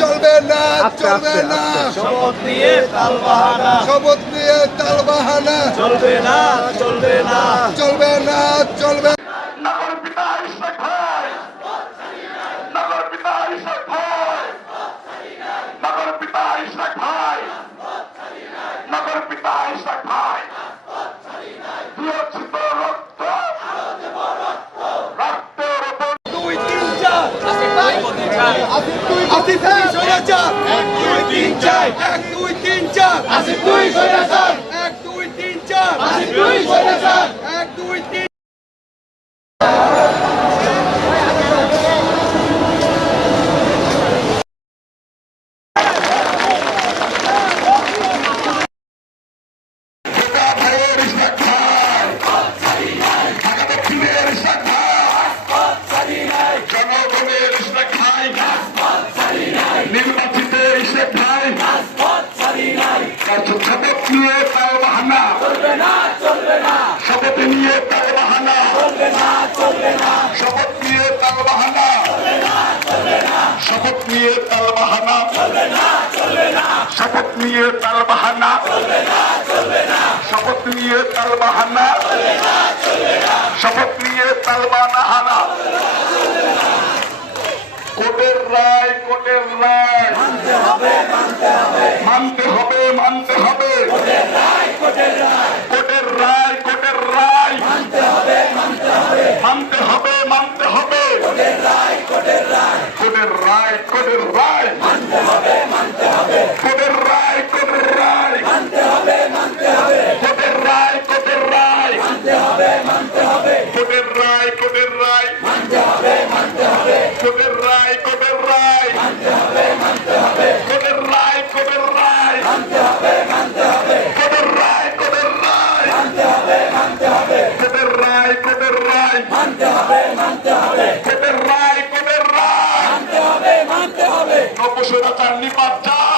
চলবে না, চলবে না। শপথ নিয়ে তালবাহানা, শপথ নিয়ে তালবাহানা চলবে না, চলবে না। চলবে না, চলবে না। নগর পিতা ইশরাক ভাই, নগর পিতা ইশরাক ভাই, নগর পিতা ইশরাক ভাই, নগর পিতা ইশরাক ভাই, দিয়েছিত রক্ত, রক্তের উপর 2, 3, 4 আসিফ ভাই স্বৈরাচার 1, 2, 3, 4 1, 2, 3, 4 আসিফ তুই স্বৈরাচার 1, 2, 3, 4 আসিফ তুই স্বৈরাচার 1, 2, 3 ভাইয়ের ইশরাক ভাই, ঢাকা দক্ষিণের ইশরাক ভাই, জনগণের ইশরাক ভাই, নির্বাচিত ইশরাক ভাই, শপথ নিয়ে তালবাহানা, শপথ নিয়ে তালবাহানা, শপথ নিয়ে তালবাহানা, শপথ নিয়ে তালবাহানা, শপথ নিয়ে তালবাহানা, শপথ নিয়ে তালবাহানা, শপথ নিয়ে তালবাহানা। কোর্টের রায়, কোর্টের রায় মানতে হবে, মানতে হবে, মানতে হবে, মানতে হবে। কোর্টের রায়, কোর্টের রায়, কোর্টের রায়, কোর্টের রায় মানতে হবে, মানতে হবে, মানতে হবে, মানতে হবে। কোর্টের রায়, কোর্টের রায়, কোর্টের রায়, কোর্টের রায় মানতে হবে, মানতে হবে। কোর্টের রায়, কোর্টের রায় মানতে হবে, মানতে হবে। কোর্টের রায়, কোর্টের রায় মানতে হবে, মানতে হবে। কোর্টের রায়, কোর্টের রায় মানতে হবে, মানতে হবে। কোর্টের রায়, কোর্টের রায় মানতে হবে, মানতে হবে। কোর্টের রায়, কোর্টের রায় মানতে হবে, মানতে হবে। কোর্টের রায়, কোর্টের রায় মানতে হবে, মানতে হবে। কোর্টের রায়, কোর্টের রায় মানতে হবে, মানতে হবে। কোর্টের রায়, কোর্টের রায় মানতে হবে, মানতে হবে। নব্য স্বৈরাচার নিপাত চাই।